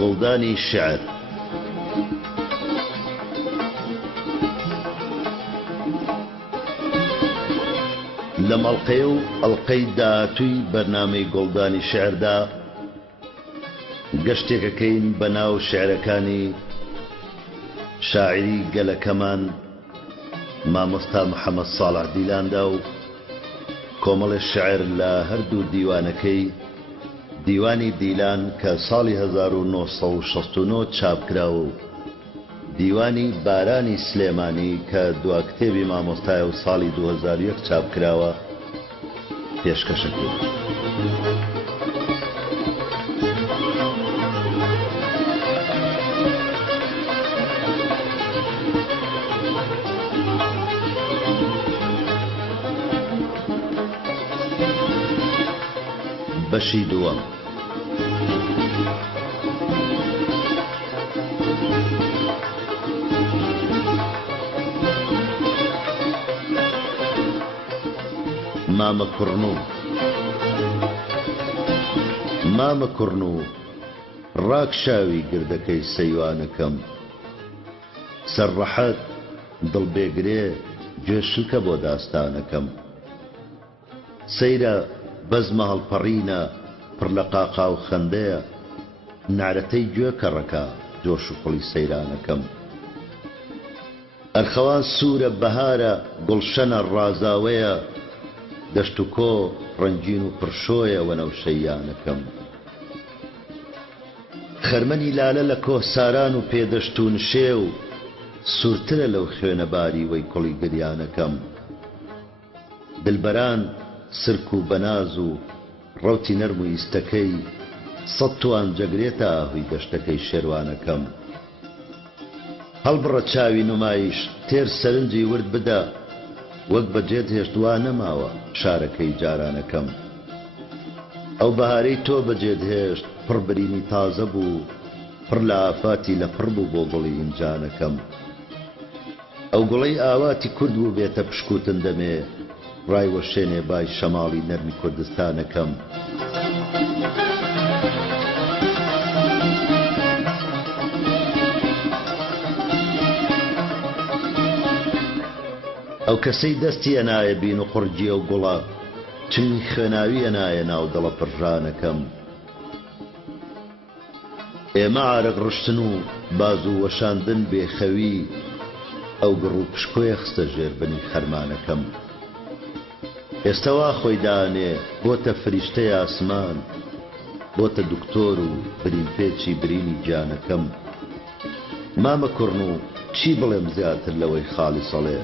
گڵدانی شعر لە مەڵقەیە و ئەڵقەی داهاتووی بەرنامەی گۆڵدانی شعردا گەشتێکەکەین بە ناو شعرەکانی شاعری گەلەکەمان مامۆستا محەممەد ساڵح دیلاندا و کۆمەڵی شعر لە هەردوو دیوانەکەی دیوانی دیلان کە ساڵی 1969 چاپکراوە و دیوانی بارانی سلێمانی کە دوا کتێبی مامۆستایە و ساڵی 2001 چاپکراوە پێشکەشەکرد. بەشی دووەم. مامە کوڕن و ڕاکشاوی گردەکەی سەیوانەکەم، سەرڕەحەت دڵبێگرێ گوێشکە بۆ داستانەکەم، سەیرە بەزمە هەڵپەڕینە پڕ لە قاقا و خەندەیە، نارەتەی گوێ کەڕەکە جۆش و قوڵی سەیرانەکەم، ئەرخەوان سوورە بەهارە گوڵشەنە ڕازاوەیە، دەشت و کۆ ڕەنگین و پڕشۆیە وەنەوشەیانەکەم، خەرمەنی لالە لە کۆساران و پێدەشت و نشێ و سوورترە لەو خوێنەباری وەی کوڵی گریانەکەم، دلبەران سرک و بەناز و ڕەوتی نەرم و ئیستەکەی سەد توان جەگرێتە ئاهوی دەشتەکەی شێروانەکەم، هەڵبڕە چاوی نمایش تێر سەرنجی ورد بدە، وەک بەجێت هێشتوا نەماوە شارەکەی جارانەکەم، ئەو بەهارەی تۆ بەجێت هێشت پڕ برینی تازە بوو، پڕ لە ئافاتی لە پڕ بوو بۆ گوڵی ئینجانەکەم، ئەو گوڵەی ئاواتی کورد بوو بێتە پشکوتن دەمێ، ڕایوەشێنێ بای شەماڵی نەرمی کوردستانەکەم، ئەو کەسەی دەستی ئەنایە بین و قورجیە و گوڵە، چنی خوێناوی ئەنایە ناو دڵە پڕژانەکەم، ئێمە عارەق ڕشتن و باز و وەشاندن بێخەوی، ئەو گڕ و پشکۆیە خستە ژێربنی خەرمانەکەم، ئێستا وا خۆی دانێ بۆتە فریشتەی ئاسمان، بۆتە دوکتۆر و برینپێچی برینی گیانەکەم، مامە کوڕن و چی بڵێم زیاتر لەوەی خاڵی سەڵێ،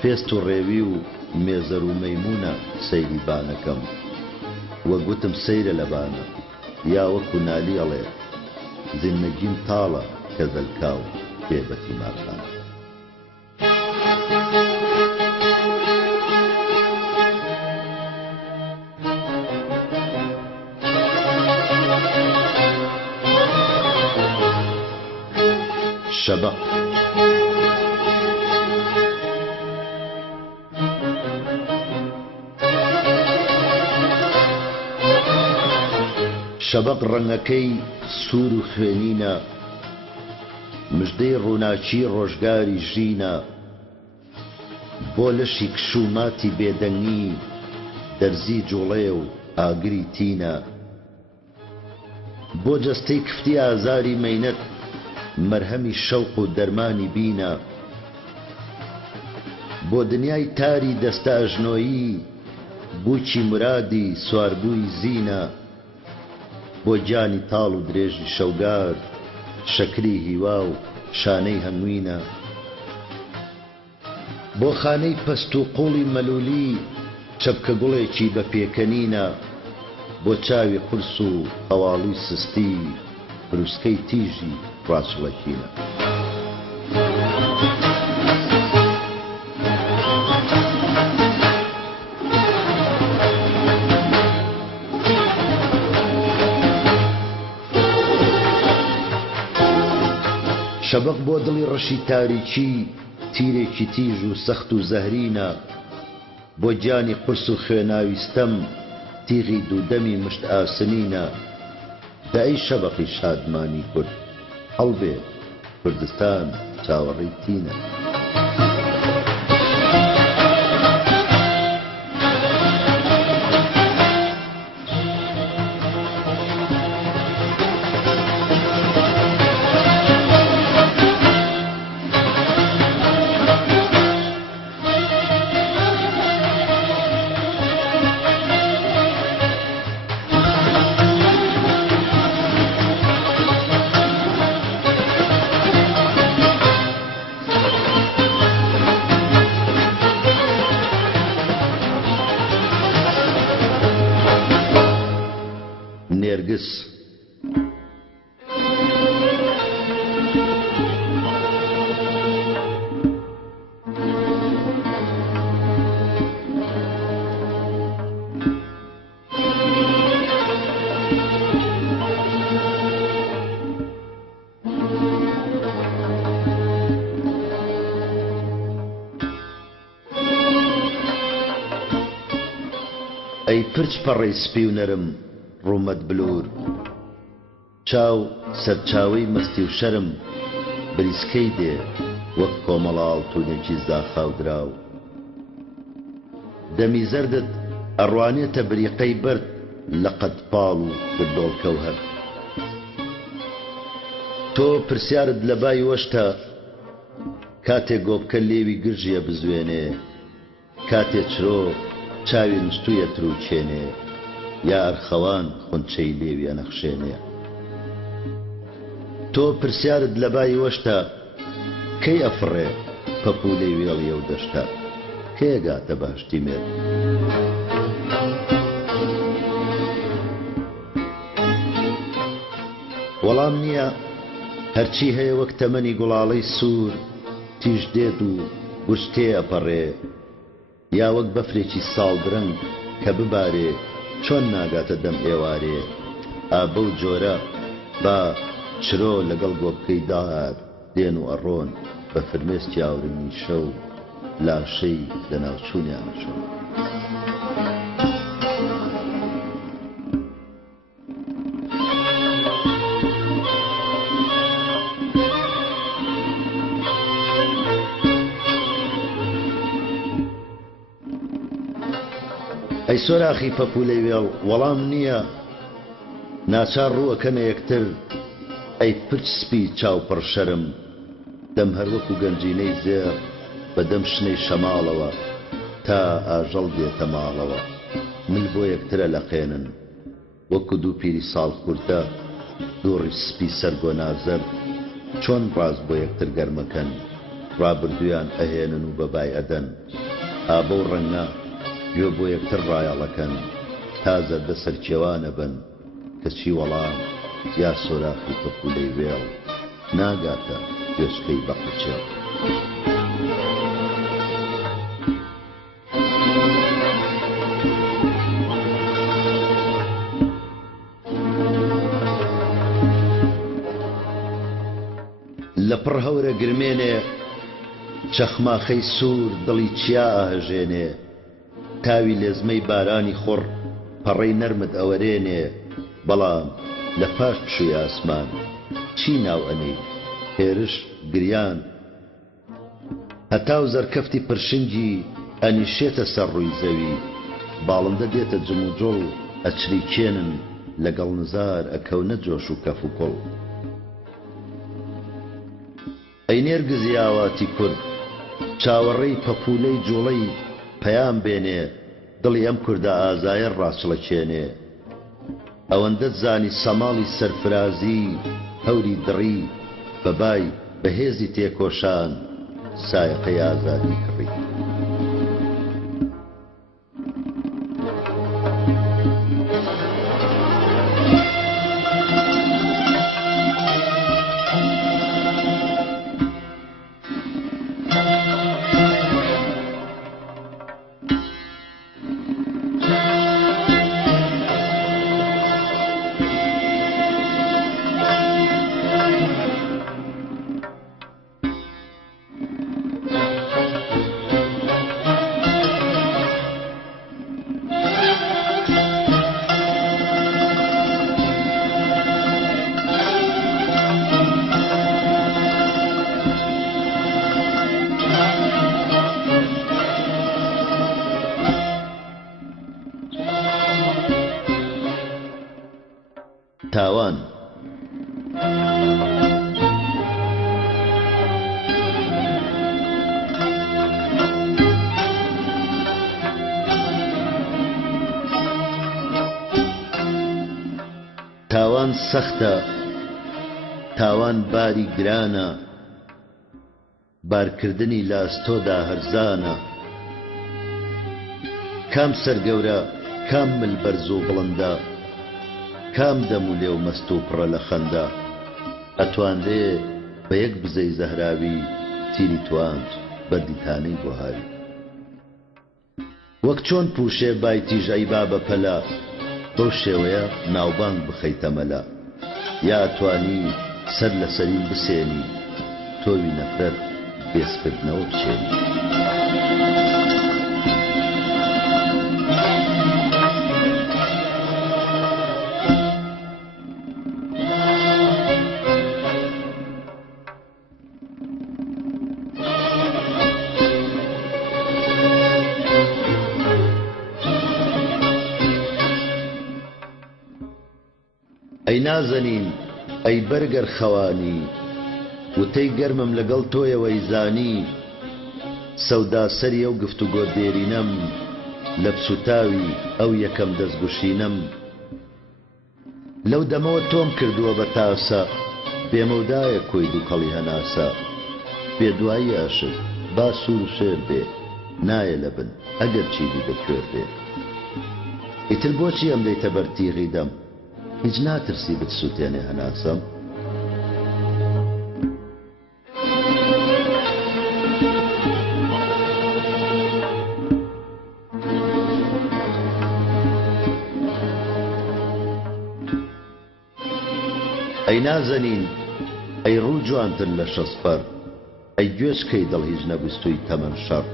پێست و ڕێوی و مێزەر و مەیمونە سەیری بانەکەم، وەگوتم سەیرە لە بانە، یا وەکو نالی ئەڵێ زیندەگیم تاڵە کە زەلکاو بێبەتی ماکان. شەبق شەبق ڕەنگەکەی سوور و خوێنینە، مژدەی ڕووناچی ڕۆژگاری ژینە، بۆ لەشی کشوماتی بێدەنگی دەرزی جوڵێ و ئاگری تینە، بۆ جەستەی کفتی ئازاری مەینەت مەرهەمی شەوق و دەرمانی بینە، بۆ دنیای تاری دەستە ئەژنۆیی بووکی مرادی سواربووی زینە، بۆ گیانی تاڵ و درێژی شەوگار شەکری هیوا و شانەی هەنگوینە، بۆ خانەی پەست و قوڵی مەلولی چەپکە گوڵێکی بە پێکەنینە، بۆ چاوی قورس و هەواڵوی سستی بروسکەی تیژی ڕاچڵەکینە. شەبق بۆ دڵی ڕەشی تاریکی تیرێکی تیژ و سەخت و زەهرینە، بۆ گیانی قورس و خوێناویستەم تیغی دوودەمی مشت ئاسنینە. دە ئەی شەبقی شادمانی کورد، هەڵبێ کوردستان چاوەڕێی تینە. نێرگس ئەی پرچ پەڕەی سپی و نەرم ڕوومەت بلور، چاو سەرچاوەی مەستی و شەرم بریسکەی دێ وەک کۆمەڵاو تونێکی زاخاو دراو. دەمی زەردت ئەڕوانێتە بریقەی بەرد لە قەتپاڵ و گردۆڵ کەوهەر. تۆ پرسیارت لە بای وەشتە کاتێک گۆبکە لێوی گرژیە بزوێنێ، کاتێ چرۆ چاوی نستویە تروچێنێ، یا ئەرخەوان خونچەی لێوی ئەنەخشێنێ. تۆ پرسیارت لە بای وەشتە کەی ئەفڕێ پەپوولەی وێڵیە و دەشتە، کێگاتە باشتی مێر. وەڵام نییە هەرچی هەیە وەک تەمەنی گوڵاڵەی سوور تیژ دێت و گوشتێ ئەپەڕێ، یا وەک بەفرێکی ساڵدرەنگ کە ببارێ چۆن ناگاتە دەم ئێوارێ. ئابە و جۆرە با چرۆ لەگەڵ گۆبکەی داهات دێن و ئەڕۆن بە فرمێسکی ئاورنی شەو لاشەی لە ناوچوونیانە چۆن. ئەی سۆراخی پەپوولەی وێڵ وەڵام نییە ناچار ڕووەکەنە یەکتر. ئەی پرچ سپی چاوپڕ شەرم دەم هەروەکو گەنجینەی زێر بە دەم شنەی شەماڵەوە تا ئاژەڵ دێتە ماڵەوە. من بۆ یەکترە لە قێنن وەکو دوو پیری ساڵ کوردە دووڕی سپی سەرگۆ نازەر، چۆن ڕاست بۆ یەکتر گەرمەکەن ڕابردویان ئەهێنن و بەبای ئەدەن. ئابە و ڕەنگە گوێ بۆ یەکتر ڕایەڵەکەن تا زەردە سەرکێوانە بن، کەچی وەڵام یا سۆراخی پەپوولەی وێڵ ناگاتە گوێچکەی بەقوچێڵ. لە پڕ هەورە گرمێنێ چەخماخەی سوور دڵی چیا ئاهەژێنێ، تاوی لێزمەی بارانی خوڕ پەڕەی نەرمت ئەوەرێنێ. بەڵام لە پاش پشووی ئاسمان چی ناو ئەنی هێرش گریان، هەتاو زەرکەفتی پرشنگی ئەنیشێتە سەر ڕووی زەوی. باڵندە دێتە جم و جۆڵ ئەچریکێنن لەگەڵ نزار ئەکەونە جۆش و کەف و کۆڵ. ئەی نێرگزی ئاواتی کورد چاوەڕێی پەپوولەی جوڵەی پەیام بێنێ، دڵی ئەم کوردە ئازایە ڕاچڵەکێنێ. ئەوەندە زانی سەماڵی سەرفرازی هەوری دڕی بەبای بەهێزی تێکۆشان سایقەی ئازادی کڕی. تاوان. تاوان سەختە، تاوان باری گرانە، بارکردنی لاستۆدا هەرزانە. کام سەرگەورە، کام مل بەرز و بڵندە، کام دەم و لێو مەست و پڕە لە خەندە. ئەتواندێ بە یەک بزەی زەهراوی تیری توانج بەردیتانەی بۆ هاوی. وەک چۆن پوشێ بای تیژەی با بە پەلا، بەو شێوەیە ناوبانگ بخەیتە مەلا. یا ئەتوانی سەر لە سەریم بسێنی، تۆوی نەفرەت بێسپردنەوە بچێنی. ئەی نازەنین، ئەی بەرگەر خەوانی، وتەی گەرمم لەگەڵ تۆیەوەی زانی. سەودا سەری ئەو گفتوگۆ دێرینەم، لە پسوتاوی ئەو یەکەم دەستگوشینەم. لەو دەمەوە تۆم کردووە بە تاسە، بێمەودایە کۆی دووکەڵی هەناسە. بێدوایی ئاشت با سوور و شێر بێ، نایە لە بن ئەگەر چیدی بەکوێر بێ. ئیتر بۆچی ئەم دەیتە بەرتیغی دەم، هیچ ناترسی بتسووتێنێ هەناسەم. ئەی نازەنین، ئەی ڕوو جوانتر لە شەسپەر، ئەی گوێچکەی دڵ هیچ نەبستووی تەمەن شەڕ.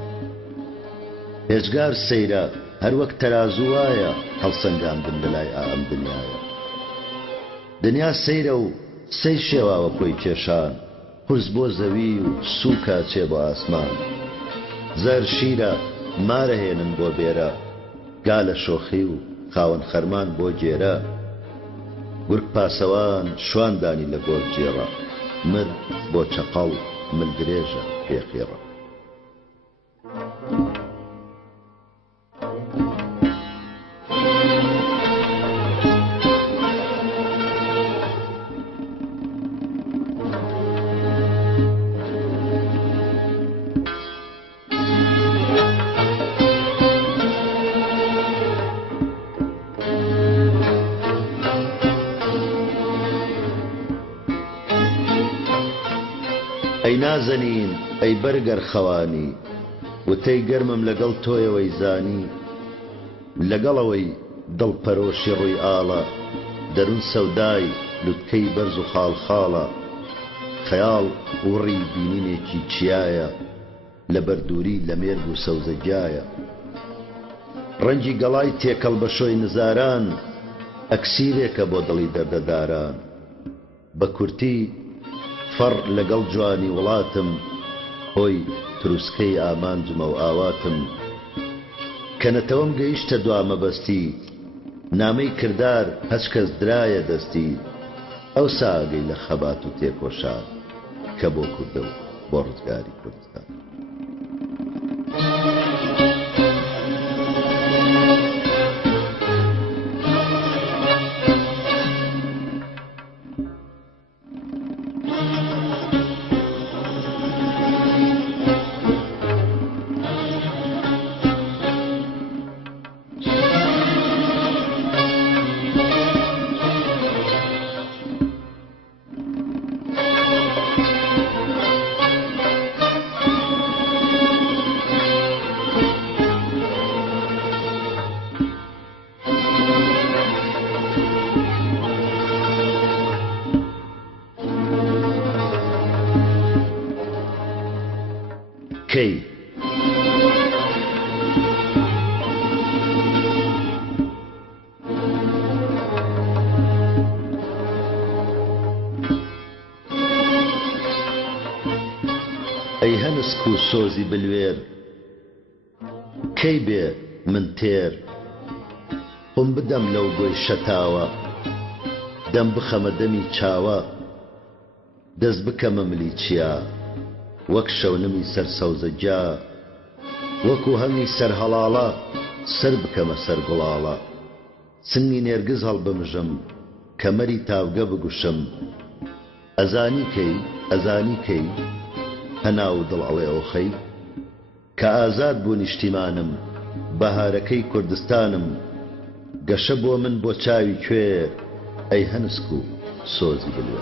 هێجگار سەیرە هەر وەک تەرازوو وایە، هەڵسەنگاندن لەلای ئام دنیایە. دنیا سەیرە و سەی شێواوە کۆی کێشان، قورس بۆ زەوی و سووکە چێ بۆ ئاسمان. زەر شیرە مارە هێنن بۆ بێرە، گا لە شۆخی و خاوەن خەرمان بۆ گێرە. گورگ پاسەوان شواندانی لە گۆر جێڕە، مرد بۆ چەقەڵ مل درێژە پێخێڕە. ئەی نازەنین، ئەی بەرگەر خەوانی، وتەی گەرمم لەگەڵ تۆیەوەی زانی. لەگەڵەوەی دڵپەرۆشی ڕووی ئاڵە، دەروون سەودای لوتکەی بەرز و خاڵخاڵە. خەیاڵ وڕی بینینێکی چیایە، لە بەردووری لە مێرگ و سەوزەگیایە. ڕەنگی گەڵای تێکەڵ بە شۆی نزاران، ئەکسیرێکە بۆ دڵی دەردەداران. بە کورتی فەڕ لەگەڵ جوانی وڵاتم، هۆی تروسکەی ئامانجمە و ئاواتم. کەنەتەوەم گەیشتە دوامەبەستی، نامەی کردار هەچ کەس درایە دەستی. ئەو ساگەی لە خەبات و تێکۆشان، کە بۆ کوردە و بۆ ڕزگاری کوردستان. کەی ئەی هەنسک و سۆزی بلوێر، کەی بێ من تێر، قم بدەم لەو گۆی شەتاوە. دەم بخەمە دەمی چاوە دەست بکەمە ملیچیا وەک شەونمی سەر سەوزەجا وەکو هەمی سەر هەڵاڵە سەر بکەمە سەر گوڵاڵە سنگی نێرگز هەڵبمژم کەمەری تاوگە بگوشم ئەزانی کەی هەناو دڵ ئەوێ ئۆخەی کە ئازاد بوو نیشتیمانم بەهارەکەی کوردستانم گەشە بۆ من بۆ چاوی کوێر ئەی هەنسک و سۆزی بلوێ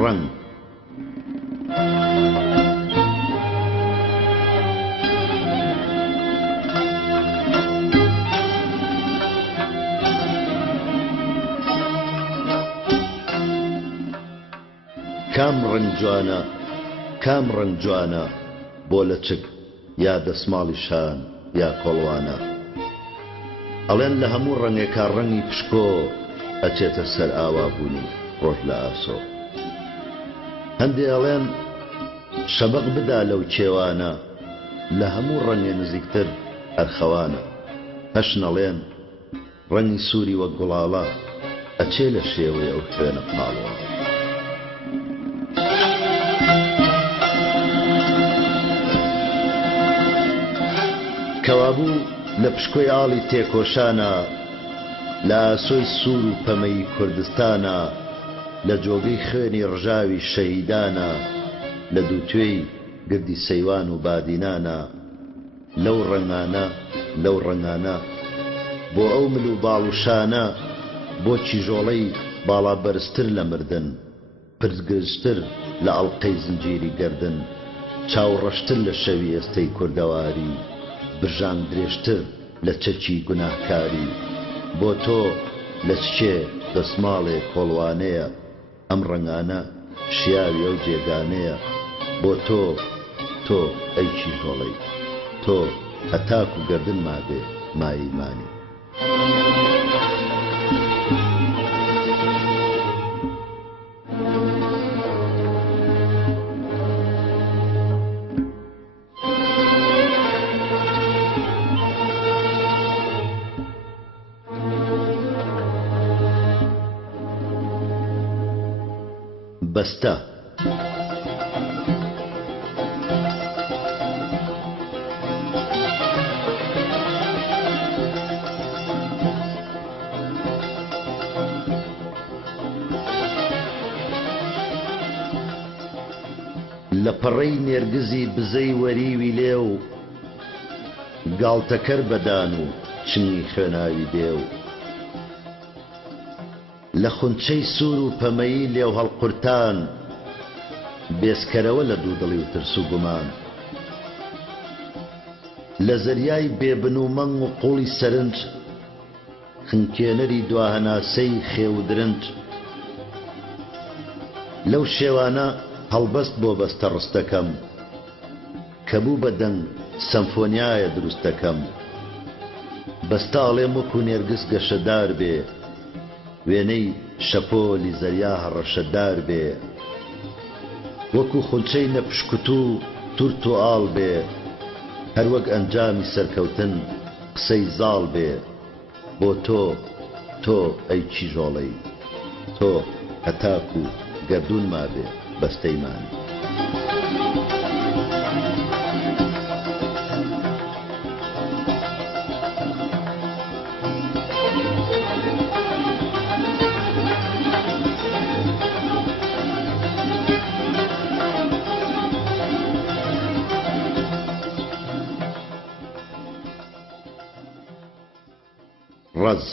ڕەنگ کام ڕەنگ جوانە بۆ لە چک یا دەسماڵی شان یا کۆڵوانە ئەڵێن لە هەموو ڕەنگێکا ڕەنگی پشکۆ ئەچێتە سەر ئاوابوونی ڕۆژ لە ئاسۆ هەندێ ئەڵێن شەبق بدا لەو کێوانە لە هەموو ڕەنگێ نزیکتر ئەرخەوانە هەشن ئەڵێن ڕەنگی سووری وەک گوڵاڵە ئەچێ لە شێوەی ئەو خوێنە پاڵوە کەوابوو لە پشکۆی ئاڵی تێکۆشانە لە ئاسۆی سوور و پەمەی کوردستانە لە جۆگەی خوێنی ڕژاوی شەهیدانە لە دووتوێی گردی سەیوان و بادینانە لەو ڕەنگانە بۆ ئەو مل و باڵ و شانە بۆ کیژۆڵەی باڵا بەرزتر لە مردن پرزگرشتر لە ئەڵقەی زنجیری گردن چاوڕەشتر لە شەوی ئێستەی کوردەواری برژان درێژتر لە چەکی گوناهکاری بۆ تۆ لە چکێ دەسماڵێ کۆڵوانەیە ئەم ڕەنگانە شیاوی ئەو جێگانەیە بۆ تۆ ئەی کیژۆڵەی تۆ هەتاک و گەردن مابێ مایمانی بەستە لە پەڕەی نێرگزی بزەی وەریوی لێو گاڵتەکەر بەدان و چنگی خوێناوی دێو لە خونچەی سوور و پەمەیی لێو هەڵقورتان بێسکەرەوە لە دوودڵی و ترس و گومان لە زەریای بێبن و مەنگ و قوڵی سەرنج خنکێنەری دواهەناسەی خێو درنج لەو شێوانە هەڵبەست بۆ بەستە ڕستەکەم کە بوو بە دەنگ سەمفۆنیایە دروستەکەم بەستاڵێم وەکو نێرگس گەشەدار بێ وێنەی شەپۆلی زەریا هەڕەشەدار بێ وەکو خونچەی نەپشکوت و تورت و ئاڵ بێ هەر وەک ئەنجامی سەرکەوتن قسەی زاڵ بێ بۆ تۆ ئەی کیژۆڵەی تۆ هەتاک و گەردوون مابێ بەستەیمانی ڕەز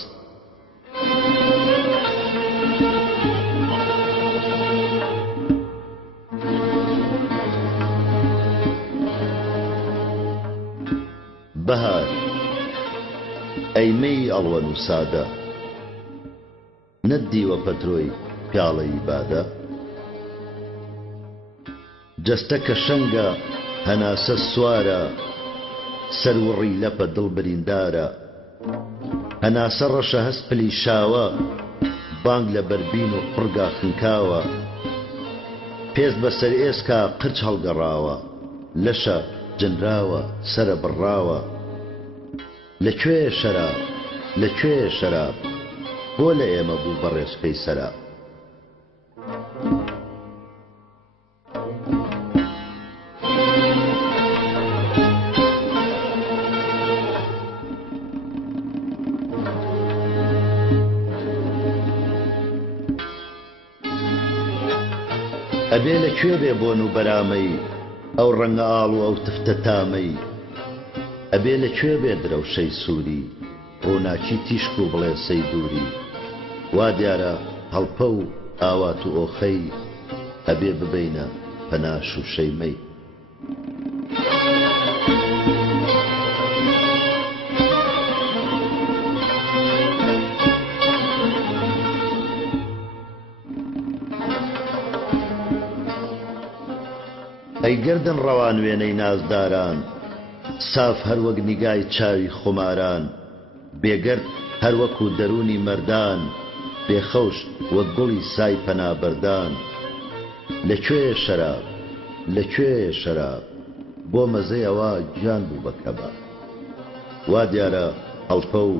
بەهار ئەیمەی ئەڵوەن و سادە نەتدیوە پەترۆی پیاڵەی بادە جەستە کە شەنگە هەناسە سوارە سەروڕی لەپە دڵ بریندارە هەناسە ڕەشە هەسپلی شاوە بانگ لە بەربین و قڕگا خنکاوە پێست بەسەر ئێسکا قرچ هەڵگەڕاوە لەشە جنراوە سرە بڕاوە لەکوێ شەراب لەکوێ شەراب بۆ لە ئێمە بوو بەڕێسکەی سەراب ئەبێ لەکوێ بێ بۆن و بەرامەی ئەو ڕەنگە ئاڵ و ئەو تفتە تامەی ئەبێ لەکوێ بێ درەوشەی سووری ڕووناکی تیشک و بڵێسەی دووری وا دیارە هەڵپە و ئاوات و ئۆخەی ئەبێ ببەینە پەناش و شەیمەی ئەی گردن ڕەوان وێنەی نازداران ساف هەر وەک نیگای چاوی خۆماران بێگەرد هەر وەکو دەرونی مەردان بێخەوش وەک گوڵی سای پەنابەردان لەکوێ شەراب لەکوێ شەراب بۆ مەزەی ئەوە گیان بوو بە کەباب وا دیارە هەڵپە و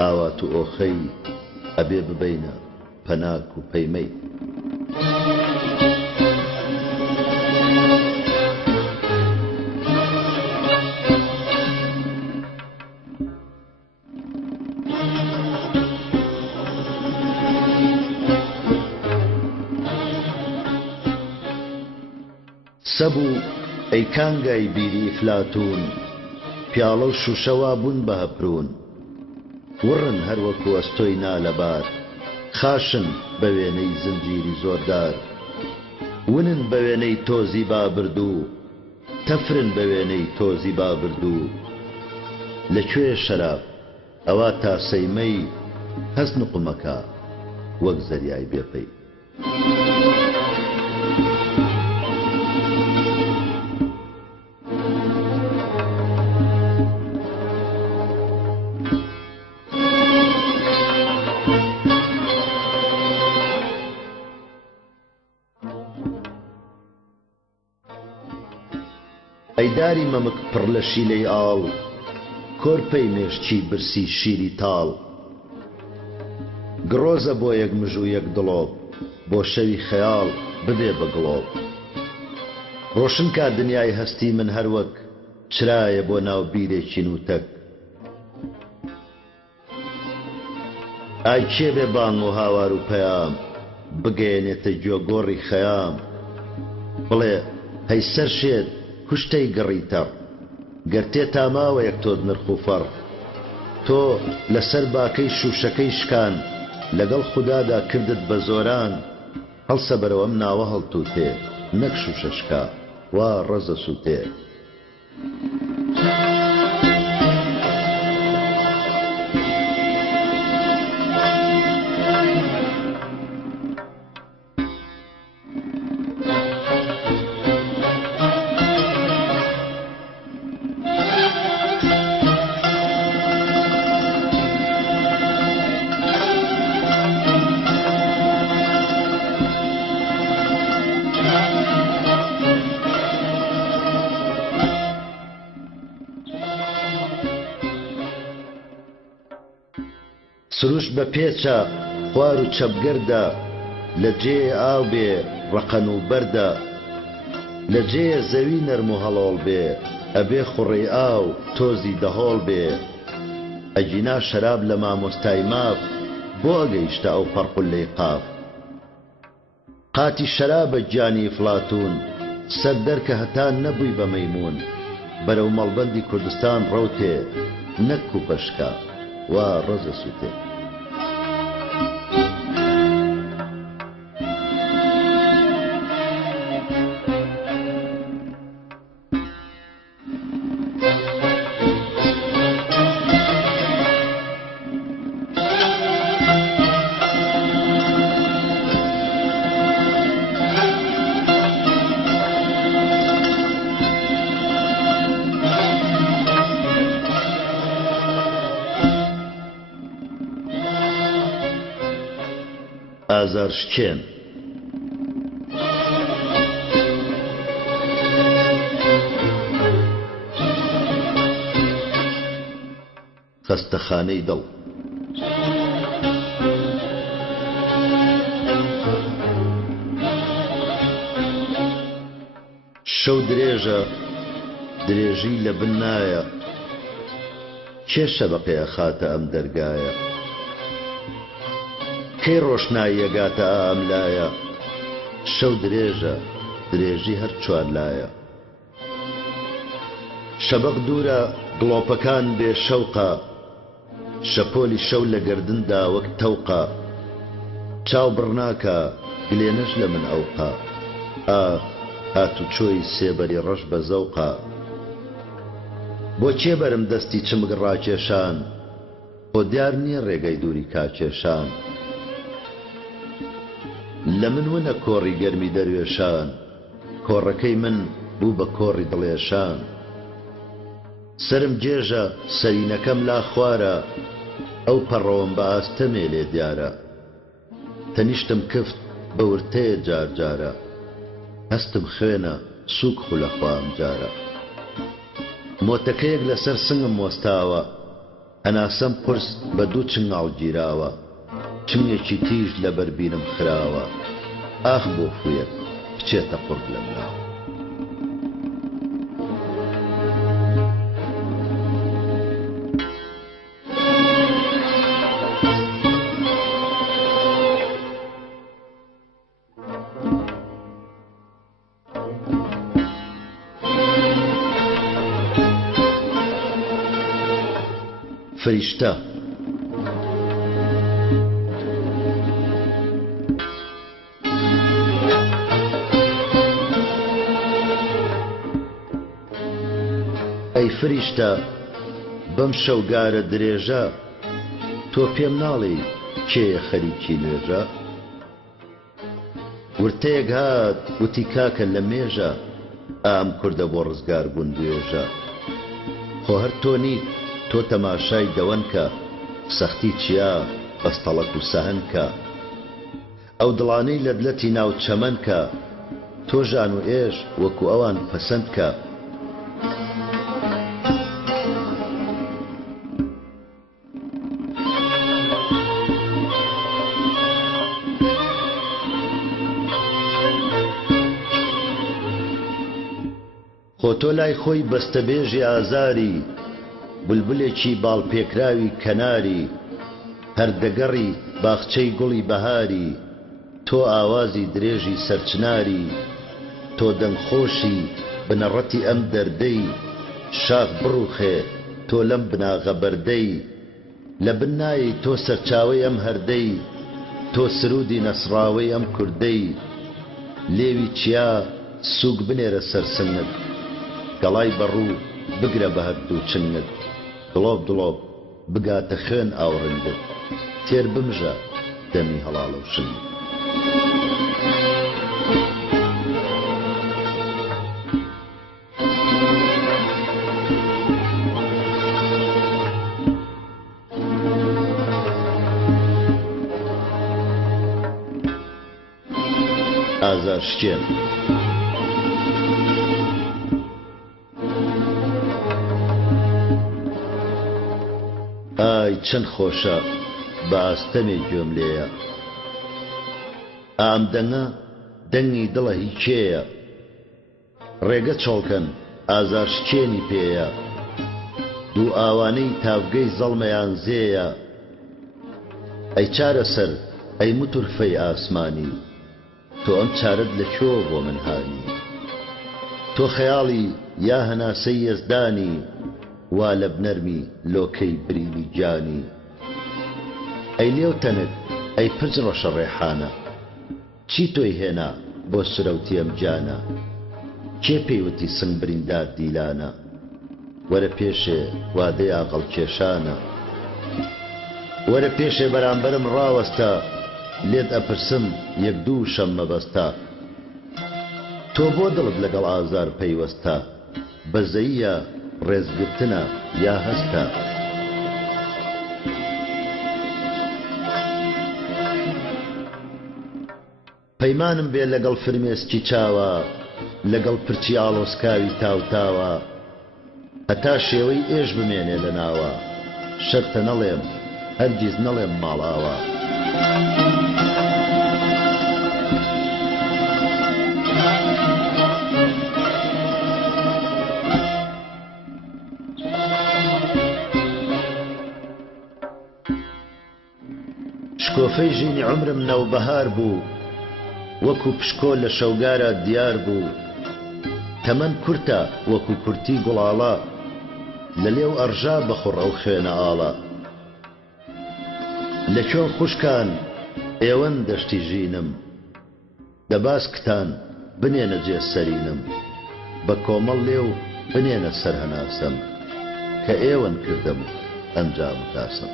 ئاوات و ئۆخەی ئەبێ ببەینە پەناک و پەیمەی سەبوو ئەی کانگای بیری ئیفلاتون پیاڵە و شوشەوا بوون بە هەپرون وڕن هەر وەکو ئەستۆی نالەبار خاشن بە وێنەی زنجیری زۆردار ونن بە وێنەی تۆزی بابردوو تەفرن بە وێنەی تۆزی بابردوو لەکوێ شەراب ئەوا تاسەیمەی هەست نقمەکە وەک زەریای بێپەی ئەیداری مەمک پڕ لە شیلەی ئاڵ کۆرپەی مێشتی برسی شیری تاڵ گرۆزە بۆ یەک مژ و یەک دڵۆب بۆ شەوی خەیاڵ ببێ بە گڵۆب ڕۆشن کا دنیای هەستی من هەر وەک چرایە بۆ ناو بیرێکی نوتەک ئای کێ بێ بانگ و هاوار و پەیام بگەێنێتە گوێگۆڕی خەیام بڵێ هەی سەر شێت کوشتەی گەڕیتە گەرتێ تاماوە یەک تۆت نرخ و فەڕ تۆ لەسەر باکەی شوشەکەی شکان لەگەڵ خودادا کردت بە زۆران هەڵسە بەرەوە ئەم ناوە هەڵتوتێ نەک شوشەشکا وا ڕەزە سووتێ سروش بە پێچە خوار و چەپگەردە لە جێ ئاو بێ ڕەقەن و بەردە لە جێ زەوی نەرم و هەڵۆڵ بێ ئەبێ خوڕی ئاو تۆزی دەهۆڵ بێ ئەجینا شەراب لە مامۆستای ماف بۆ ئەگەیشتە ئەو فەرق و لەیقاف قاتی شەرابە گیانی ئیفڵاتون سەر دەرکە هەتا نەبووی بە مەیمون بەرەو مەڵبەندی کوردستان ڕەوتێ نەک و پەشکا وا ڕەزە سووتێ ئازارشکێن خەستەخانەی دڵ شەو درێژە درێژی لە بن نایە کێ شەبەقەیە خاتە ئەم دەرگایە کەی ڕۆشنایی ئەگاتە ئەم لایە شەو درێژە درێژی هەر چوار لایە شەبەق دوورە گڵۆپەکان بێ شەوقە شەپۆلی شەو لە گردندا وەک تەوقە چاو بڕناکە گلێنەش لە من ئەوقە هاتوچۆی سێبەری ڕەش بە زەوقە بۆ چێ بەرم دەستی چمک ڕاکێشان بۆ دیار نییە ڕێگەی دووری کاکێشان لە من ونە کۆڕی گەرمی دەروێشان کۆڕەکەی من بوو بە کۆڕی دڵێشان سرم جێژە سەرینەکەم لا خوارە ئەو پەڕەوەم بە ئاستەمێ لێ دیارە تەنیشتم کفت بە ورتەیە جارجارە هەستم خوێنە سووک خولە خوام جارە مۆتەکەیەک لەسەر سنگم وەستاوە هەناسەم قورس بە دوو چنگاڵ گیراوە چنگێکی تیژ لە بەربینم خراوە ئاخ بۆ خوێت بچێتە قورد لەم ناوە فریشتە ئەی فریشتە بەم شەوگارە درێژە تۆ پێم ناڵێی کێیە خەریکی نوێژە ورتەیەک هات وتی کاکە لە مێژە ئام کوردە بۆ ڕزگار بوون دوێژە خۆ هەر تۆ نیت تۆ تەماشای دەوەنکە سەختی چیا بەستەڵەک و سەهەنکە ئەو دڵانەی لە دلەتی ناو چەمەنکە تۆ ژان و ئێش وەکو ئەوان پەسەندکە خۆ تۆ لای خۆی بەستەبێژی ئازاری بولبولێکی باڵپێکراوی کەناری هەردەگەڕی باخچەی گوڵی بەهاری تۆ ئاوازی درێژی سەرچناری تۆ دەنگخۆشی بنەڕەتی ئەم دەردەی شاخ بڕوخێ تۆ لەم بناغە بەردەی لە بنایی تۆ سەرچاوەی ئەم هەردەی تۆ سرودی نەسراوەی ئەم کوردەی لێوی چیا سووک بنێرە سەرسنگت گەڵای بەڕوو بگرە بە هەردوو چنگت دڵۆب دڵۆب بگاتە خوێن ئاوڕنگت تێر بمژە دەمی هەڵاڵە و شنگ ئازارشکێن ئای چەند خۆشە بە ئاستەمێ گوێم لێیە ئام دەنگە دەنگی دڵە هیچێیە ڕێگە چۆڵکەن ئازارشکێنی پێیە دوو ئاوانەی تاوگەی زەڵمەیان زێیە ئەی چارە سەر ئەی متورفەی ئاسمانی تۆ ئەم چارەت لە کۆ بۆ من هانی تۆ خەیاڵی یا هەناسەی یەزدانی وا لە بنەرمی لۆکەی بریلی جانی ئەی لێو تەنت ئەی پرج ڕەشە ڕێحانە چی تۆی هێنا بۆ سرەوتی ئەم جانە کێ پێیوتی سنگ بریندار دیلانە وەرە پێشێ وادەی ئاغەڵ کێشانە وەرە پێشێ بەرامبەرم ڕاوەستە لێت ئەپرسم یەک دوو شەم مەبەستە تۆ بۆ دڵت لەگەڵ ئازار پەیوەستە بەزەییە ڕێزگرتنە یا هەستە پەیمانم بێ لەگەڵ فرمێسکی چاوە لەگەڵ پرچی ئاڵۆسکاوی تاوتاوە هەتا شێوەی ئێش بمێنێ لە ناوە شەرتە نەڵێم هەرگیز نەڵێم ماڵاوە شکۆفەی ژینی عمرم نەوبەهار بوو وەکو پشکۆ لە شەوگارە دیار بوو تەمەن کورتە وەکو کورتی گوڵاڵە لە لێو ئەڕژا بەخوڕ ئەو خوێنە ئاڵە لە کوێن خوشکان ئێوەن دەشتی ژینم دەباس کتان بنێنە جێ سەرینم بە کۆمەڵ لێو بنێنە سەر هەناسەم کە ئێوەن کردم ئەنجام تاسم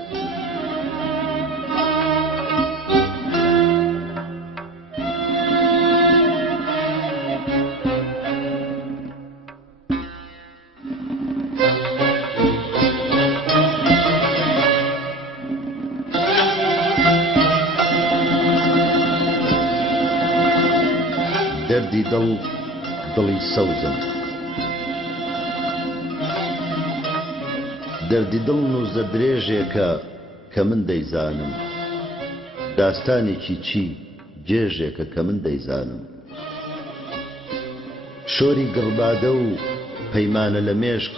دەردی دڵ دڵی سەوزم دەردی دڵ نوزە درێژێکە کە من دەیزانم داستانێکی چی جێژێکە کە من دەیزانم شۆری گڕبادە و پەیمانە لە مێشک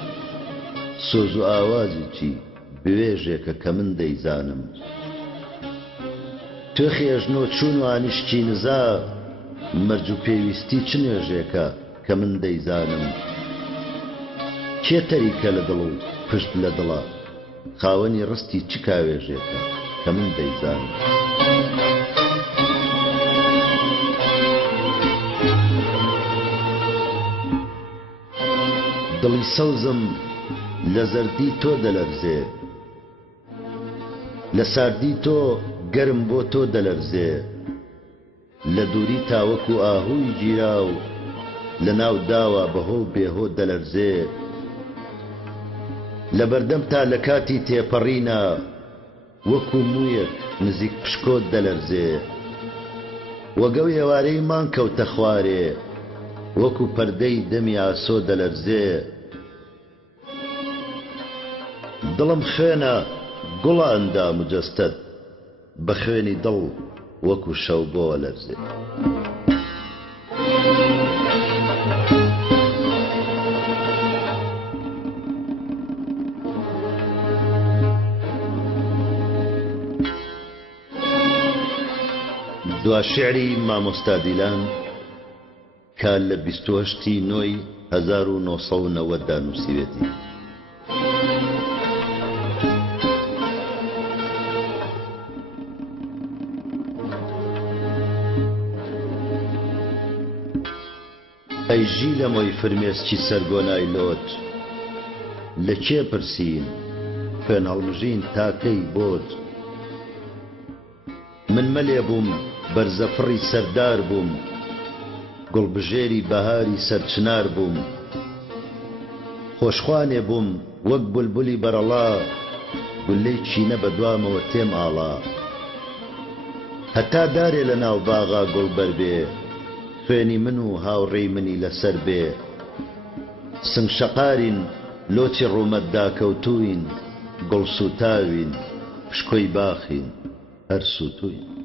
سۆز و ئاوازی چی بوێژێکە کە من دەیزانم توێخی ئەژنۆ چوون و ئانیشتی نزا مەرج و پێویستی چ نوێژێکە کە من دەیزانم کێ تەریکە لە دڵ و پشت لە دڵە خاوەنی ڕستی چ کاوێژێکە کە من دەیزانم دڵی سەوزم لە زەردی تۆ دەلەرزێ لە ساردی تۆ گەرم بۆ تۆ دەلەرزێ لە دووری تاوەکو ئاهوی گیراو لە ناو داوە بەهۆ بێهۆ دەلەرزێ لە بەردەم تا لە کاتی تێپەڕینە وەکو موویەک نزیک پشکۆت دەلەرزێ وەگەو ێوارەی مان کەوتە خوارێ وەکو پەردەی دەمی ئاسۆ دەلەرزێ دڵم خوێنە گوڵە ئەندام و جەستەت بە خوێنی دڵ وەکو شەو بۆ لەرزێ دوا شعری مامۆستا دیلان کە لە 28 نۆی 1990 دا نووسیوێتی ئەیژی لە مۆی فرمێسکی سەرگۆنای لۆت لە کێ پرسین خوێن هەڵمژین تاکەی بۆت من مەلێ بووم بەرزەفڕی سەردار بووم گوڵبژێری بەهاری سەرچنار بووم خۆشخوانێ بووم وەک بولبولی بەرەڵا گولەی چینە بەدوامەوە تێم ئاڵا هەتا دارێ لە ناو باغا گوڵبەر بێ خوێنی من و هاوڕێی منی لەسەر بێ سنگشەقارین لۆچی ڕوومەتدا کەوتوین گوڵسوتاوین پشکۆی باخین هەر سووتوین